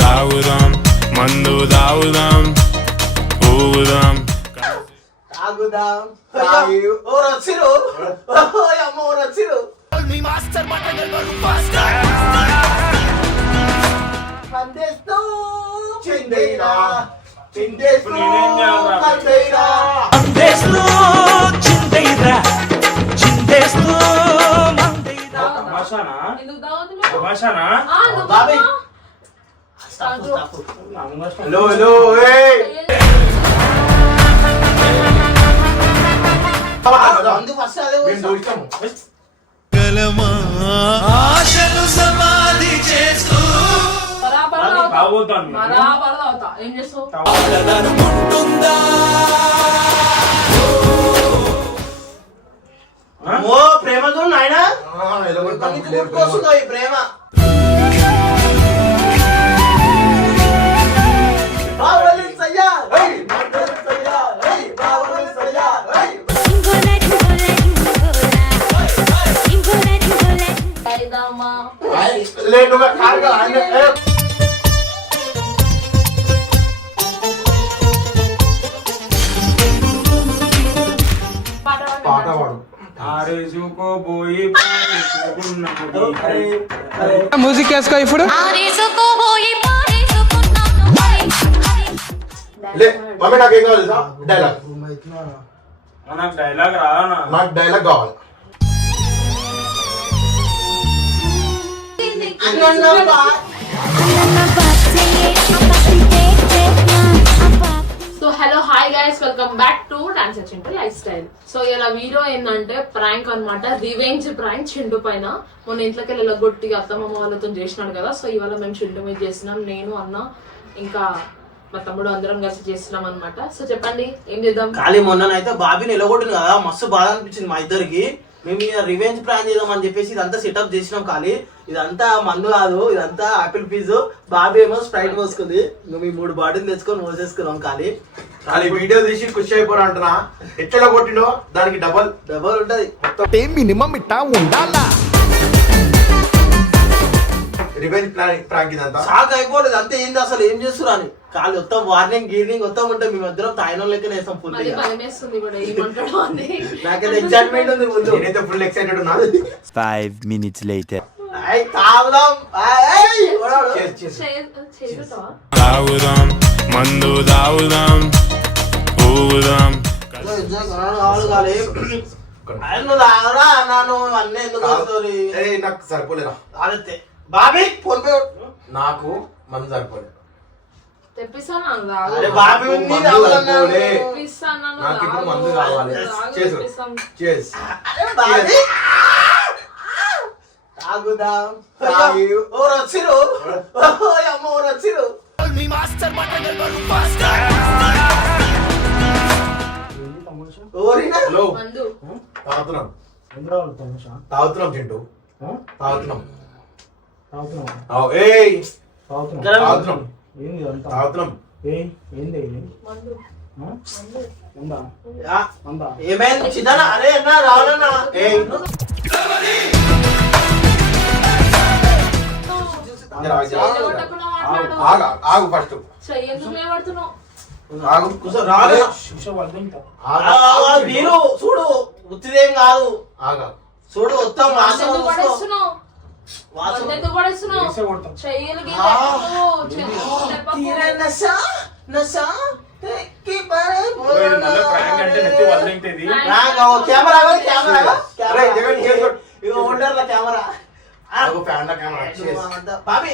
తాగుదాం మందు తాగుదాం ఊగుదాం. తాగుదాం వచ్చిరు అమ్మ. వచ్చిరు పందేస్తూ చిందేరా చిందేస్తూ? పందేరా చిందేస్తూ చిందేరా చిందేస్తూ హలో హలో ఆశలు సమాధి చేస్తూ. ఏం చేస్తావు? ఓ ప్రేమతో నాయన? ప్రేమ. మ్యూజిక్ వేసుకో ఇప్పుడు లే మమ్మీ నాకు ఏం కావాలి తెలుసా డైలాగ్ మనకు డైలాగ్ రానా నాకు డైలాగ్ కావాలి అన్నన్నప్పా. So hello hi guys welcome back to dance Chintu life style so ఇలా వీరో ఏంటంటే ప్రాంక్ అన్నమాట రివెంజ్ ప్రాంక్ చింటూ పైన. మొన్న ఇంట్లోకి వెళ్ళి గొట్టి అత్తమ్మ వాళ్ళతో చేసినాడు కదా సో ఇవాళ మేము చింటూ మీద చేసినాం నేను అన్న ఇంకా మా తమ్ముడు అందరం కలిసి చేస్తున్నాం అనమాట సో చెప్పండి ఏం చేద్దాం? ఖాళీ మొన్న అయితే బాబీని ఎలగొట్టింది కదా మస్తు బాధ అనిపించింది మా ఇద్దరికి. మేము ఇక రివెంజ్ ప్లాన్ చేద్దాం అని చెప్పేసి ఇదంతా సెటప్ చేసినాం ఖాళీ. ఇదంతా మందు కాదు ఇదంతా ఆపిల్ ఫీజు బాబీ ఏమో స్ప్రైట్ పోసుకుంది ఇంకా మీ మూడు బాటిల్ తెచ్చుకొని మోసేసుకున్నాం ఖాళీ. కానీ వీడియో తీసి ఖుషి అయిపోరా అంటున్నా. ఎట్లా కొట్టినో? దానికి డబల్ డబల్ ఉంటది. మినిమం ఇట్టా ఉండాలా? రివెంజ్ ప్లాన్ ప్రాంక్ ఇదంతా? షాక్ అయిపోలేదు అంతే ఏంది అసలు ఏం చేస్తున్నారు అని? ఖాళీ మొత్తం వార్నింగ్ గీర్నింగ్ మొత్తం ఉంటే మీ మధ్యలో తాయిన లెక్కనే వేసాం ఫుల్ నాకైతే ఎగ్జైట్మెంట్ ఉంది ముందు. నేనైతే ఫుల్ ఎక్సైటెడ్ ఉన్నా. Five minutes later. ఏయ్, తాగుదాం. తాగుదాం మందు తాగుదాం ఊగుదాం. కావాలి. అన్నీ ఎందుకు వస్తుంది? ఏయ్, నాకు సరిపోలేరా అదే బాబీ ఫోన్ పే. నాకు మందు సరిపోలేదు. తెప్పిస్తాను అరే బాబీ ఉంది మందు తాగుతున్నాను. సరిపోలే. తెప్పిస్తాను నాకు ఇప్పుడు మందు కావాలి. చేసు. చేస్. అరే బాబీ. తాగుదాం. తాగి ఓరు వచ్చిరు ఓయ్ అమ్మ ఓరు వచ్చిరు మీ మాస్టర్ ఓరినా హలో. మందు. తాగుతున్నాం. తాగుతున్నాం చింటూ. తాగుతున్నాం. తాగు- ఏయ్! తాగుతున్నాం. తాగుతున్నాం. ఏమైంది? అరే అన్నా రావాలన్నా. ఏయ్. ఆగు ఆగు. ఫస్ట్? ఆగు. కూర్చో రాలే. మీరు చూడు ఉత్తిదేం కాదు. ఆగా చూడు వాసన కెమెరా. బాబీ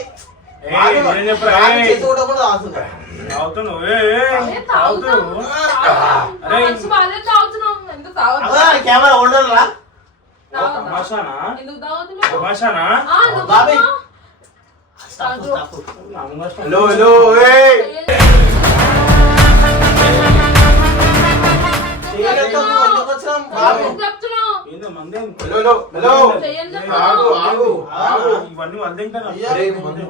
కెమెరా ఉండాలిరా హలో హలో ఇవన్నీ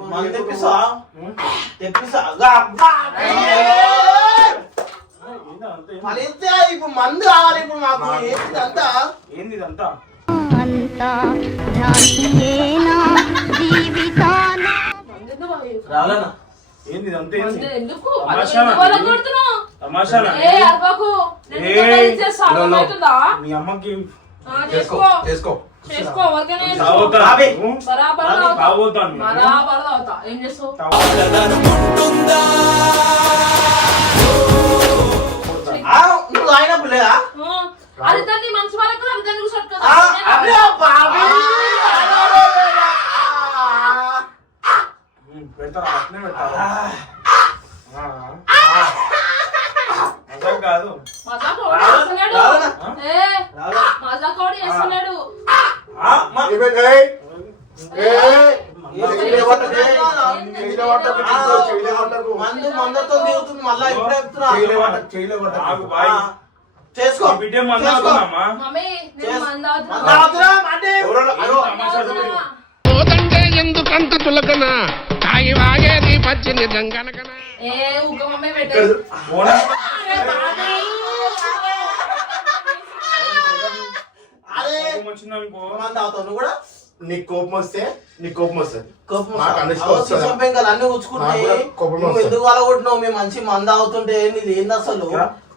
మందు తెప్పిస్తా? ఇప్పుడు మందు కావాలి ఇప్పుడు మాకు. ఏంటి అంతా ఏంది ఇదంతా? అంతా ఏంది అంటే ఎందుకు? తమాషా? మీ అమ్మకి చేసుకో. చేసుకో. చేసుకో. ఏం చేస్తావు? లేదా? దాన్ని మంచి వాళ్ళకు పెడతారా అట్నే కాదు? ఏ, పట్టకు. మందు మందతో దిగుతుంది మళ్ళా ఇప్పుడే చెప్తున్నా చేసుకో. బిడ్డ మంద చేసుకో. అవుతున్నామ్మా మమ్మీ నేను చేస్- మందు మందు తాగుతున్నా. తాగుతున్నా, అంటే ఎవరో- అయ్యో, తమాషా తాగుతున్నా. పోతంటే ఎందుకంత తాగి వాగేది పచ్చి నిజం కనకన? ఏ మమ్మీ పెట్టే. పోనా అరే కోపం వచ్చిందనుకో. మందు తాగుతావు నువ్వు కూడా? నీకు కోపం వస్తే నీకు కోపం వస్తుంది. కోపం అన్ని వస్తుంది. ఎందుకు అలగొట్టినావు మేము మంచి మంద అవుతుంటే నీది ఏంది అసలు?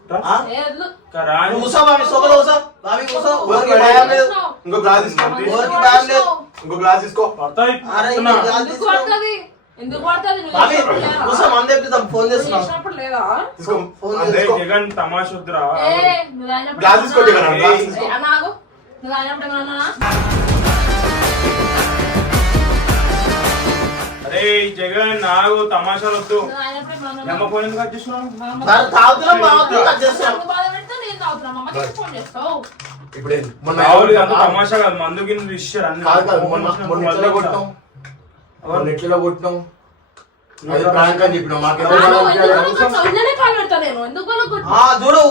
కూసో బాబీ సొగలు కూసో బాబీ కూసో ఊరికి భయం లేదు ఇంకో గ్లాస్ తీసుకో ఊరికి భయం లేదు ఇంకో గ్లాస్ తీసుకో పడతాయి అరే పడుతున్నా. ఇంకో గ్లాస్ ఎందుకు తీసుకో. పడుతుంది ఎందుకు పడుతుంది నువ్వు బాబీ చేసినప్పుడు లేదా? కూసో మంది తెప్పిద్దాం ఫోన్ నువ్వు చేస్తున్నాం చేసినప్పుడు లేదా తీసుకో ఫోన్ అంతే చేసుకో. జగన్ తమాష వద్దురా ఏ నువ్వు తాగినప్పుడు గ్లాస్ తీసుకో జగన్ ఏమన్నా? గ్లాస్ ఏయ్. తీసుకో ఏ, అన్న ఆగు. నువ్వు తాగినప్పుడు ఏమన్నా అరే జగన్ నాకు తమాషాలు వద్దు. ఫోన్ ఎందుకు కట్ చేస్తున్నావు మరి తాగుతున్నాం బాగుతున్నాం కట్ చేస్తాం నువ్వు బాధ పెడితే నేను తాగుతున్నా. మా అమ్మకి ఫోన్ చేస్తావు. ఇప్పుడు? మొన్న తమాషా కాదు మందు గిన్నెలు ఇచ్చారు అన్ని. కాదు కాదు ఎట్లా ఇస్తారు. కొట్టినాం అది ప్రాంక్ అని చెప్పినాం చూడు.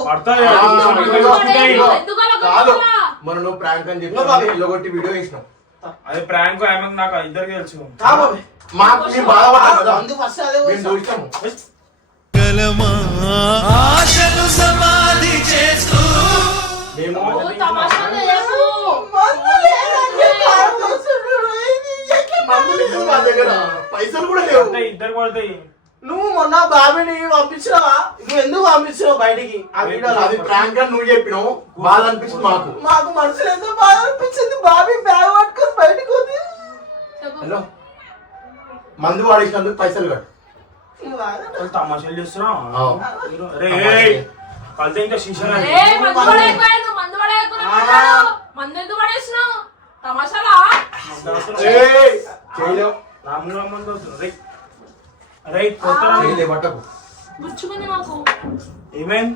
కాదు. నువ్వు ప్రాంక్ అని. చెప్పి ఇల్లు కొట్టి వీడియో వేసినాం అది ప్రాంక్ ఆమెకు నాకు ఇద్దరికి తెలుసు. మాకు మేము ఫస్ట్ అదే మేము సమాధి చేస్తూ. మేము మా దగ్గర పైసలు కూడా లేవు. పడతాయి ఇద్దరు పడతాయి. నువ్వు మొన్న బాబీని పంపించినావా? నువ్వు ఎందుకు పంపించినావు బయటికి? అది ప్రాంక్ అని నువ్వు చెప్పినావు. బాధ అనిపిస్తుంది మాకు. మాకు మనసులో ఎంతో బాధ అనిపించింది? బాబీ బ్యాగ్ బయటకు. హలో. మందు వాడేసినందుకు పైసలు కట్టు. తమాషాలు చేస్తున్నా? ఆ. అరే ఏయ్, కలితే ఇంకా మందు ఎందుకు పడేసినావు? తమాషాలా? రే పట్టకు. గుచ్చుకుంది ఏమైంది?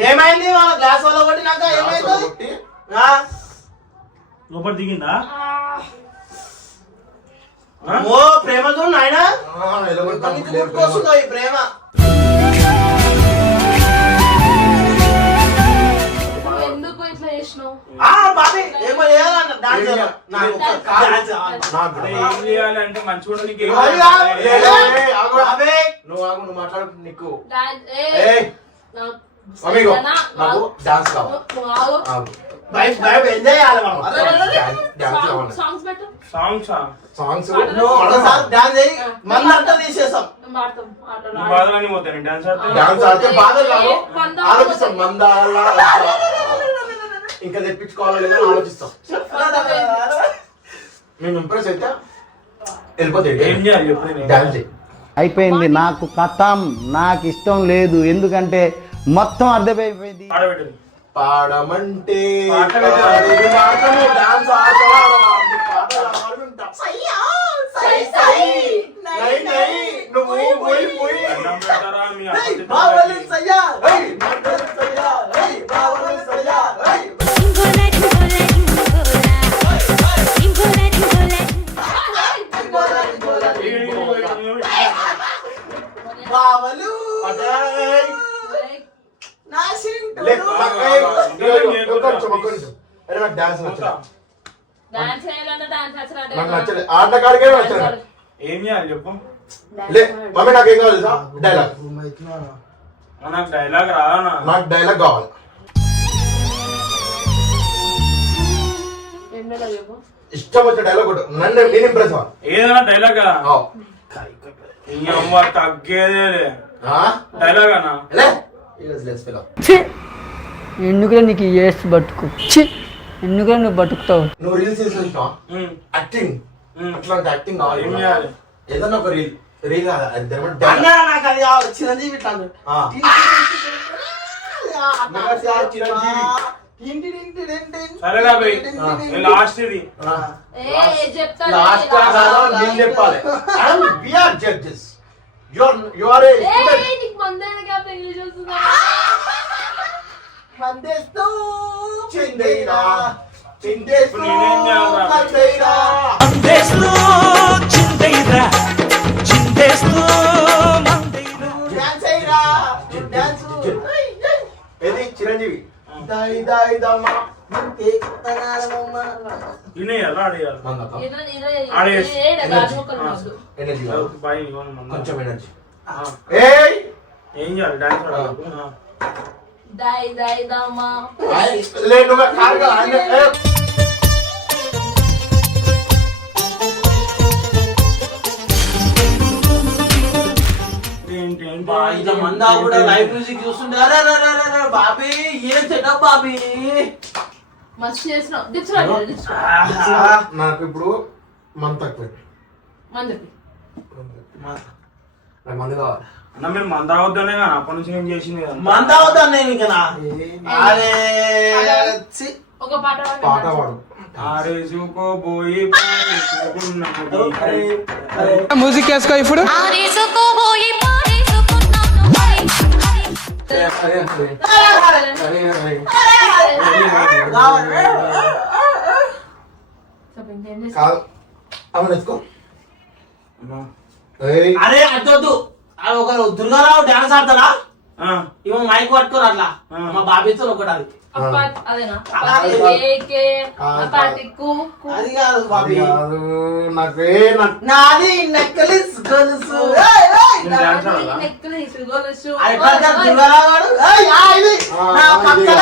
ఏమైంది? వాళ్ళ గ్లాస్ వల్ల కొట్టినాక ఏమైంది? లోపల దిగిందా? ఓ ప్రేమతో నాయన? ఈ ప్రేమ? నువ్వు ఎందుకు ఇట్లా చేసినావు? ఆ బాబీ ఏమో చేయాలంట మంచిగా నువ్వు ఆగు నువ్వు మాట్లాడు నీకు. డాన్స్- కావాలి. ఎంజాయ్ చేయాలి మనం అరే, అరే, అరే. డాన్స్- డాన్స్ సాంగ్- కావాలి. సాంగ్స్ పెట్టు. సాంగ్సా? సాంగ్స్ నువ్వు ఒకసారి డాన్స్ చేయి. మన అంతా తీసేసాం. మేము పాడతాం ఆటలు నీ ఆడు. బాధలని పోతాను డాన్స్ ఆడితే డాన్స్ ఆడితే బాధలు రావు. ఏ, మంద ఆలోచిస్తాం. మందాలా ఇంకా తెప్పించుకోవాలా లేదా అని ఆలోచిస్తాం. మేము ఇంప్రెస్ అయితే వెళ్ళిపోతాయి ఏం చేయాలి? చెప్పు నేను. డాన్స్ చేయి. అయిపోయింది. నాకు కథం నాకు ఇష్టం లేదు. ఎందుకంటే మొత్తం అర్థమైపోయింది. పాడమంటే డాన్స్? నాకు కదా. నచ్చలే ఆట కాడికే నచ్చలే. ఏం చేయాలి చెప్పు? లే మమ్మీ నాకు ఏం కావాలి డైలాగ్. నాకు డైలాగ్ రానా నాకు డైలాగ్ కావాలి. ఇష్టం వచ్చే డైలాగ్ కొట్టు నన్ను నేను ఇంప్రెస్ ఏదైనా డైలాగ్. ఈ అమ్మ తగ్గేదే డైలాగ్ అన్నా? ఎందుకులే నీకు ఏస్ బతుకు ఛీ ఎందుకులే నువ్వు బతుకుతావు నువ్వు రీల్స్ చేసిన ఉమ్, యాక్టింగ్ ఉమ్. అట్లాంటి యాక్టింగ్ కావాలి ఏం చేయాలి? ఏదన్నా ఒక రీల్ రీల్ కాదు, అది ఏమంటే అన్న dialogue. నాకు అది కావాలి చిరంజీవి ఇట్లా అన్నాడు. ఆ. ఆ, మెగాస్టార్ చిరంజీవి. టింటి టింటి టింటి టింటి. సరేగా పోయి లాస్ట్ ఇది ఆ. ఏ చెప్తా లాస్ట్ క్లాస్ నేను చెప్పాలి and we are judges you are you are a నీకు మందేనగా పెళ్ళి చూస్తున్నా మందేస్తూ చిందేరా చిందేస్తూ? మందేరా డాన్స్ అయ్యిరా డాన్స్ ఏది? చిరంజీవి. దాయి దాయి దమ్మా మంతే తనాలమ్మ. వినేయాలి ఆడేయాలి? మందక ఆడేసి. ఎనర్జీ బాయ్ ఇవ్వండి మంద. కొంచెం ఎనర్జీ ఏయ్! ఏం చేయాలి? డాన్స్ ఆడాలి. దాయి దాయి దమ్మా లే నువ్వు కాదు కదా, ఆయన ఏ, ఏంటి ఏంటి బా, ఇట్లా మందా కూడా లైవ్ మ్యూజిక్ చూస్తుంటే. అరే అరే అరే, అరే అరే బాబీ ఏం సెటప్ బాబీ? మస్తు చేసినావు నాకు ఇప్పుడు మంత్ తక్కువ. నాకు మంది కావాలి. అన్న మీరు మంద అవద్దనే కానీ అప్పటి నుంచి నేను చేసింది కదా మంద అవుతా నేను ఇక నా అరే చి. ఒక పాట పాడు. పాట పాడు ఆరేసుకోబోయి పారేసుకున్నది. అరే, అరే. మ్యూజిక్ వేసుకో ఇప్పుడు అరే, అరే, అరే, అరే. కాదు అమ్మా. ఏయ్ అరే అద్దొద్దు అది ఒక దుర్గారావు డాన్స్ ఆడతాడా? ఆ, ఇవ్వ మైక్ పట్టుకోరు అట్లా. మా బాబీతో ఒకటి అది కాదు బాబీ. నాకు నాది గొలుసు. గొలుసు. దుర్గారావు నా పక్కన.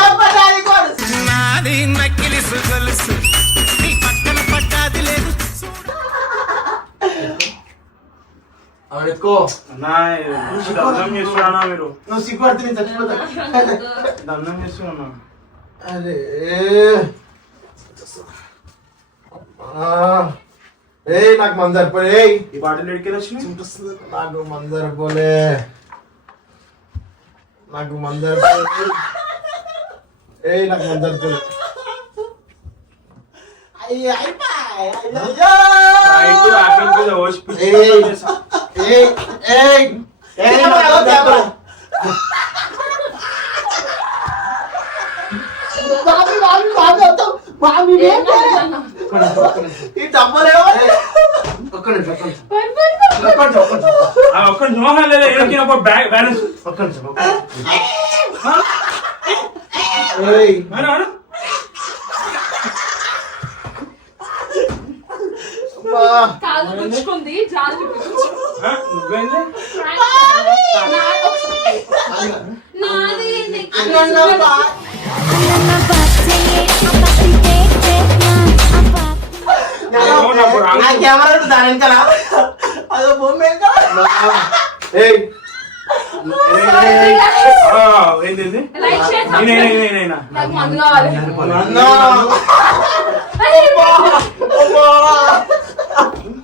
నాది గొలుసు. అవును ఎత్తుకో దండం చేస్తున్నా మీరు? నువ్వు సిగ్గుపడితే నేను చచ్చిపోతా. దండం చేస్తున్నా అరే. ఏయ్ నాకు మంది సరిపోలే. ఈ బాటిల్ ఎడికి వచ్చినాయి నాకు మంది సరిపోలే. నాకు మంది సరిపోలే. ఏయ్ నాకు మంది సరిపోలే. అయ్య, అయిపోయ్, ఏంటి? ఈ డబ్బులేమో ఒక్క నిమిషం ఒక్క నిమిషం. ఒక్క నిమిషం లేదా ఏం ఒక బ్యాగ్ బ్యాలెన్స్ ఒక్క నిమిషం ఒక్క నిమిషం. ఏయ్ అను అను అమ్మా. కాదు గుచ్చుకుంది జాలి గుచ్చుకుంది. ఆ, నువ్వేంది నాది necklace, అన్న గొలుసు. బా- ఏమో నాకు రాంగ్ నా కెమెరా దాని వెనకాల. అదో బొమ్మ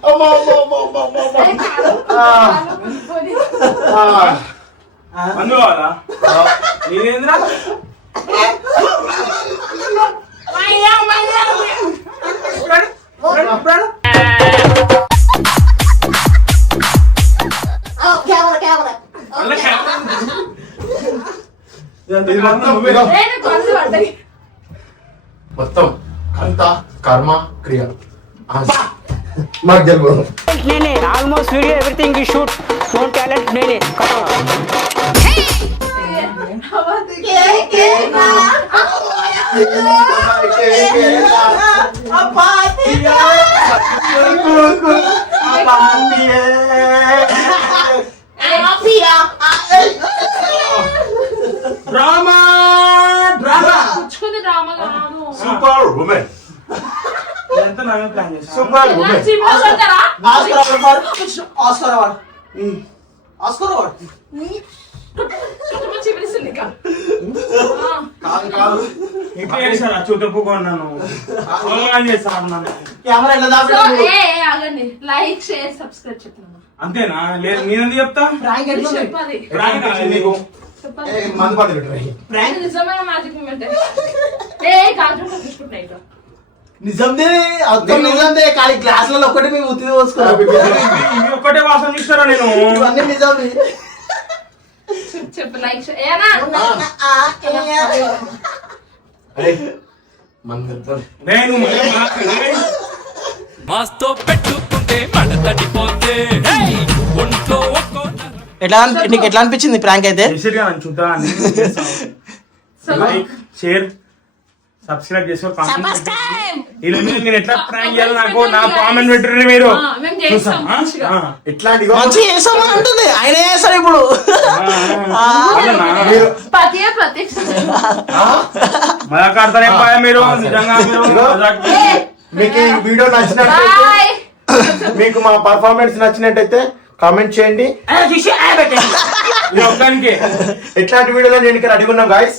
ఆ, ఏంది ఏంది? Like, share, నేనే, నేనే, subscribe. నేనే, నేనే. నాకు మందు కావాలి అన్న అయ్య, అమ్మా అమ్మా అమ్మా అమ్మా అమ్మా అమ్మా అయ్య, కాదు. ఆ. కాదు, పోనీ. ఆ. మందు కావాలా నీదేంద్రా అయ్యా, అయ్యా, అయ్యా. అల్ల కెమెరా. ఇది మొత్తం నువ్వే. నేను మందు పడ్డాయి మొత్తం కంత కర్మ క్రియ ఆ. మాకు జరుగు నేనే almost video everything you shoot own talent నేనే డ్రామా డ్రామా గుచ్చుకుంది డ్రామా కాదు సూపర్ ఉమెన్ నామే ప్లాన్ చేస్తా super. Oscar award. Oscar award. Oscar award. కాదు. కాదు లైక్ షేర్ సబ్స్క్రైబ్ చెప్తున్నాను. అంతేనా? లేదు నేనెందుకు చెప్తా? ప్రాంక్ ప్రాంక్ కాదు నీకు మందు రేయ్. అది నిజమైన మ్యాజిక్ మూమెంట్ ఏ. ఇక్కడ నిజందే అర్థం నిజందే కానీ గ్లాసులలో ఒక్కటి మేము ఉత్తి పోసుకున్నాం. ఒక్కటే వాసన చూస్తారా నేను? ఇవన్నీ నిజమే. చెప్పు, లైక్. మాస్తో పెట్టుకుంటే మడతడిపోతే ఒంట్లో ఒక్కో ఎట్లా అనిపి- నీకు ఎట్లా అనిపించింది ప్రాంక్ అయితే? లైక్ షేర్ సబ్స్క్రైబ్ చేసుకో నేను ఎట్లా ప్రాంక్ చేయాలి నాకు నా కామెంట్ పెట్టండి మీరు. ఇట్లాంటివి? మంచి చేసామా అంటుంది. ఆయన చేస్తాడు ఇప్పుడు. ఆ, అవునా? మీరు పతియే ప్రత్యక్ష మజాక్ ఆడతారేం బాయ్ మీరు? నిజంగా మీకు ఈ వీడియో నచ్చినట్లయితే మీకు మా పర్ఫార్మెన్స్ నచ్చినట్టయితే కామెంట్ చేయండి. ఎట్లాంటి వీడియోలో నేను ఇక్కడ అడిగి ఉన్నాం గాయస్